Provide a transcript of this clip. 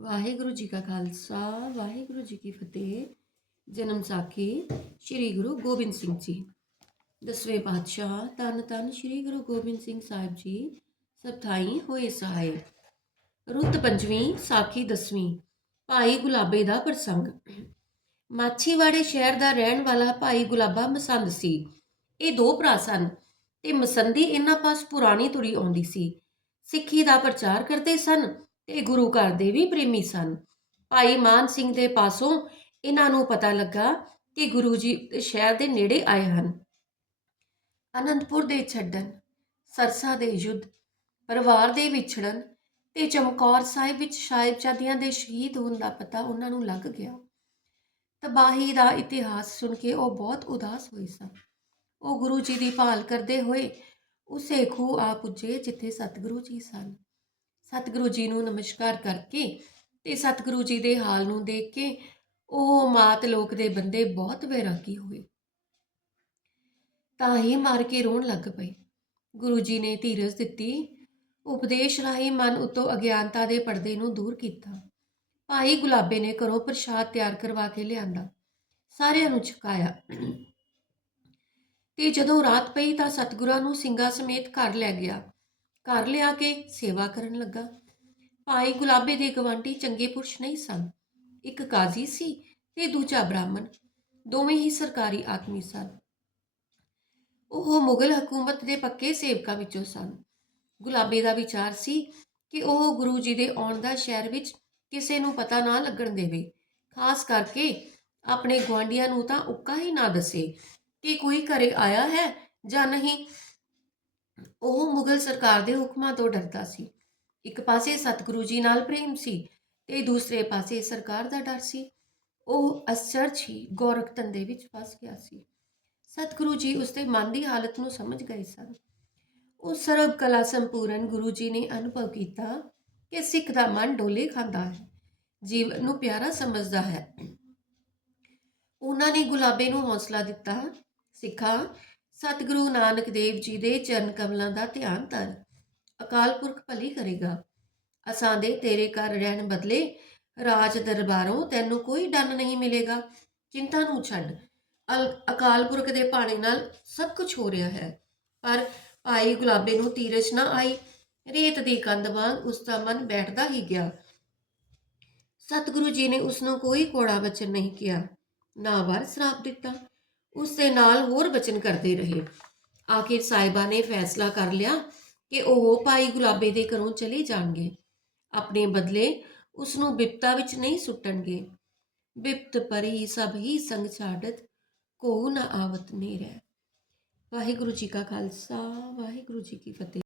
ਵਾਹਿਗੁਰੂ ਜੀ ਕਾ ਖਾਲਸਾ, ਵਾਹਿਗੁਰੂ ਜੀ ਕੀ ਫਤਿਹ। ਜਨਮ ਸਾਖੀ ਸ੍ਰੀ ਗੁਰੂ ਗੋਬਿੰਦ ਸਿੰਘ ਜੀ। ਦਸਵੇਂ ਪਾਤਸ਼ਾਹ ਤਨ ਤਨ ਸ੍ਰੀ ਗੁਰੂ ਗੋਬਿੰਦ ਸਿੰਘ ਸਾਹਿਬ ਜੀ, ਸਭ ਹੋਏ ਸਹਾਏ ਰੁੱਤ ਪੰਜਵੀਂ, ਸਾਖੀ ਦਸਵੀਂ, ਭਾਈ ਗੁਲਾਬੇ ਦਾ ਪ੍ਰਸੰਗ। ਮਾਛੀਵਾੜੇ ਸ਼ਹਿਰ ਦਾ ਰਹਿਣ ਵਾਲਾ ਭਾਈ ਗੁਲਾਬਾ ਮਸੰਦ ਸੀ। ਇਹ ਦੋ ਭਰਾ ਸਨ ਤੇ ਮਸੰਦੀ ਇਹਨਾਂ ਪਾਸ ਪੁਰਾਣੀ ਤੁਰੀ ਆਉਂਦੀ ਸੀ। ਸਿੱਖੀ ਦਾ ਪ੍ਰਚਾਰ ਕਰਦੇ ਸਨ ਇਹ ਗੁਰੂ ਘਰ ਦੇ ਵੀ ਪ੍ਰੇਮੀ ਸਨ। ਭਾਈ ਮਾਨ ਸਿੰਘ ਦੇ ਪਾਸੋਂ ਇਹਨਾਂ ਨੂੰ ਪਤਾ ਲੱਗਾ ਕਿ ਗੁਰੂ ਜੀ ਸ਼ਹਿਰ ਦੇ ਨੇੜੇ ਆਏ ਹਨ। ਅਨੰਦਪੁਰ ਦੇ ਛੱਡਣ, ਸਰਸਾ ਦੇ ਯੁੱਧ, ਪਰਿਵਾਰ ਦੇ ਵਿਛੜਨ ਤੇ ਚਮਕੌਰ ਸਾਹਿਬ ਵਿੱਚ ਸਾਹਿਬਜ਼ਾਦਿਆਂ ਦੇ ਸ਼ਹੀਦ ਹੋਣ ਦਾ ਪਤਾ ਉਹਨਾਂ ਨੂੰ ਲੱਗ ਗਿਆ। ਤਬਾਹੀ ਦਾ ਇਤਿਹਾਸ ਸੁਣ ਕੇ ਉਹ ਬਹੁਤ ਉਦਾਸ ਹੋਏ ਸਨ। ਉਹ ਗੁਰੂ ਜੀ ਦੀ ਭਾਲ ਕਰਦੇ ਹੋਏ ਉਸੇ ਖੂਹ ਆ ਪੁੱਜੇ ਜਿੱਥੇ ਸਤਿਗੁਰੂ ਜੀ ਸਨ। ਸਤਿਗੁਰੂ ਜੀ ਨੂੰ ਨਮਸਕਾਰ ਕਰਕੇ ਤੇ ਸਤਿਗੁਰੂ ਜੀ ਦੇ ਹਾਲ ਨੂੰ ਦੇਖ ਕੇ ਉਹ ਮਾਤ ਲੋਕ ਦੇ ਬੰਦੇ ਬਹੁਤ ਵੈਰਾਗੀ ਹੋਏ। ਤਾਂ ਹੀ ਮਾਰ ਕੇ ਰੋਣ ਲੱਗ ਪਏ। ਗੁਰੂ ਜੀ ਨੇ ਧੀਰਜ ਦਿੱਤੀ, ਉਪਦੇਸ਼ ਰਾਹੀਂ ਮਨ ਉਤੋਂ ਅਗਿਆਨਤਾ ਦੇ ਪਰਦੇ ਨੂੰ ਦੂਰ ਕੀਤਾ। ਭਾਈ ਗੁਲਾਬੇ ਨੇ ਘਰੋਂ ਪ੍ਰਸ਼ਾਦ ਤਿਆਰ ਕਰਵਾ ਕੇ ਲਿਆਂਦਾ, ਸਾਰਿਆਂ ਨੂੰ ਛਕਾਇਆ। ਤੇ ਜਦੋਂ ਰਾਤ ਪਈ ਤਾਂ ਸਤਿਗੁਰਾਂ ਨੂੰ ਸਿੰਘਾਂ ਸਮੇਤ ਘਰ ਲੈ ਗਿਆ। ਘਰ ਲਿਆ ਕੇ ਸੇਵਾ ਕਰਨ ਲੱਗਾ। ਭਾਈ ਗੁਲਾਬੇ ਦੇ ਗਵਾਂਢੀ ਚੰਗੇ ਪੁਰਸ਼ ਨਹੀਂ ਸਨ। ਇੱਕ ਕਾਜ਼ੀ ਸੀ ਤੇ ਦੂਜਾ ਬ੍ਰਾਹਮਣ। ਦੋਵੇਂ ਹੀ ਸਰਕਾਰੀ ਆਦਮੀ ਸਨ। ਉਹ ਮੁਗਲ ਹਕੂਮਤ ਦੇ ਪੱਕੇ ਸੇਵਕਾਂ ਵਿੱਚੋਂ ਸਨ। ਗੁਲਾਬੇ ਦਾ ਵਿਚਾਰ ਸੀ ਕਿ ਉਹ ਗੁਰੂ ਜੀ ਦੇ ਆਉਣ ਦਾ ਸ਼ਹਿਰ ਵਿੱਚ ਕਿਸੇ ਨੂੰ ਪਤਾ ਨਾ ਲੱਗਣ ਦੇਵੇ। ਖਾਸ ਕਰਕੇ ਆਪਣੇ ਗੁਆਂਢੀਆਂ ਨੂੰ ਤਾਂ ਉੱਕਾ ਹੀ ਨਾ ਦੱਸੇ ਕਿ ਕੋਈ ਘਰੇ ਆਇਆ ਹੈ ਜਾਂ ਨਹੀਂ। ਉਹ ਮੁਗਲ ਸਰਕਾਰ ਦੇ ਹੁਕਮਾਂ ਤੋਂ ਡਰਦਾ ਸੀ। ਇੱਕ ਪਾਸੇ ਸਤਿਗੁਰੂ ਜੀ ਨਾਲ ਪ੍ਰੇਮ ਸੀ ਤੇ ਦੂਸਰੇ ਪਾਸੇ ਸਰਕਾਰ ਦਾ ਡਰ ਸੀ। ਉਹ ਅਸਚਰਜ ਹੀ ਗੋਰਖ ਧੰਦੇ ਵਿੱਚ ਫਸ ਗਿਆ ਸੀ। ਸਤਿਗੁਰੂ ਜੀ ਉਸਦੇ ਮਨ ਦੀ ਹਾਲਤ ਨੂੰ ਸਮਝ ਗਏ ਸਨ। ਉਹ ਸਰਬ ਕਲਾ ਸੰਪੂਰਨ ਗੁਰੂ ਜੀ ਨੇ ਅਨੁਭਵ ਕੀਤਾ ਕਿ ਸਿੱਖ ਦਾ ਮਨ ਡੋਲੇ ਖਾਂਦਾ ਹੈ, ਜੀਵਨ ਨੂੰ ਪਿਆਰਾ ਸਮਝਦਾ ਹੈ। ਉਹਨਾਂ ਨੇ ਗੁਲਾਬੇ ਨੂੰ ਹੌਸਲਾ ਦਿੱਤਾ, ਸਿੱਖਾ ਸਤਿਗੁਰੂ ਨਾਨਕ ਦੇਵ ਜੀ ਦੇ ਚਰਨ ਕਮਲਾਂ ਦਾ ਧਿਆਨ ਧਰ। ਅਕਾਲ ਪੁਰਖ ਭਲੀ ਕਰੇਗਾ। ਅਸਾਂ ਦੇ ਤੇਰੇ ਘਰ ਰਹਿਣ ਬਦਲੇ ਰਾਜ ਦਰਬਾਰੋਂ ਤੈਨੂੰ ਕੋਈ ਡੰਨ ਨਹੀਂ ਮਿਲੇਗਾ। ਚਿੰਤਾ ਨੂੰ ਛੱਡ। ਅਲ- ਅਕਾਲ ਪੁਰਖ ਦੇ ਭਾਣੇ ਨਾਲ ਸਭ ਕੁਝ ਹੋ ਰਿਹਾ ਹੈ। ਪਰ ਭਾਈ ਗੁਲਾਬੇ ਨੂੰ ਤੀਰਜ ਨਾ ਆਈ। ਰੇਤ ਦੀ ਕੰਧ ਵਾਂਗ ਉਸ ਦਾ ਮਨ ਬੈਠਦਾ ਹੀ ਗਿਆ। ਸਤਿਗੁਰੂ ਜੀ ਨੇ ਉਸ ਨੂੰ ਕੋਈ ਕੋੜਾ ਬਚਨ ਨਹੀਂ ਕਿਹਾ। ਨਾ ਵਾਰ ਸਰਾਪ ਦਿੱਤਾ। ਉਸ ਦੇ ਨਾਲ ਹੋਰ ਬਚਨ ਕਰਦੇ ਰਹੇ। ਆਖਿਰ ਸਾਹਿਬਾ ਨੇ ਫੈਸਲਾ ਕਰ ਲਿਆ ਕਿ ਉਹ ਭਾਈ ਗੁਲਾਬੇ ਦੇ ਘਰੋਂ ਚਲੇ ਜਾਣਗੇ। ਆਪਣੇ ਬਦਲੇ ਉਸ ਨੂੰ ਬਿਪਤਾ ਵਿੱਚ ਨਹੀਂ ਸੁੱਟਣਗੇ। ਬਿਪਤ ਪਰੀ ਸਭ ਹੀ ਸੰਗ ਛਾੜਤ ਕੋ ਨਾ ਆਵਤ ਨਹੀਂ ਰਹਿ ਵਾਹਿਗੁਰੂ ਜੀ ਕਾ ਖਾਲਸਾ, ਵਾਹਿਗੁਰੂ ਜੀ ਕੀ ਫਤਿਹ।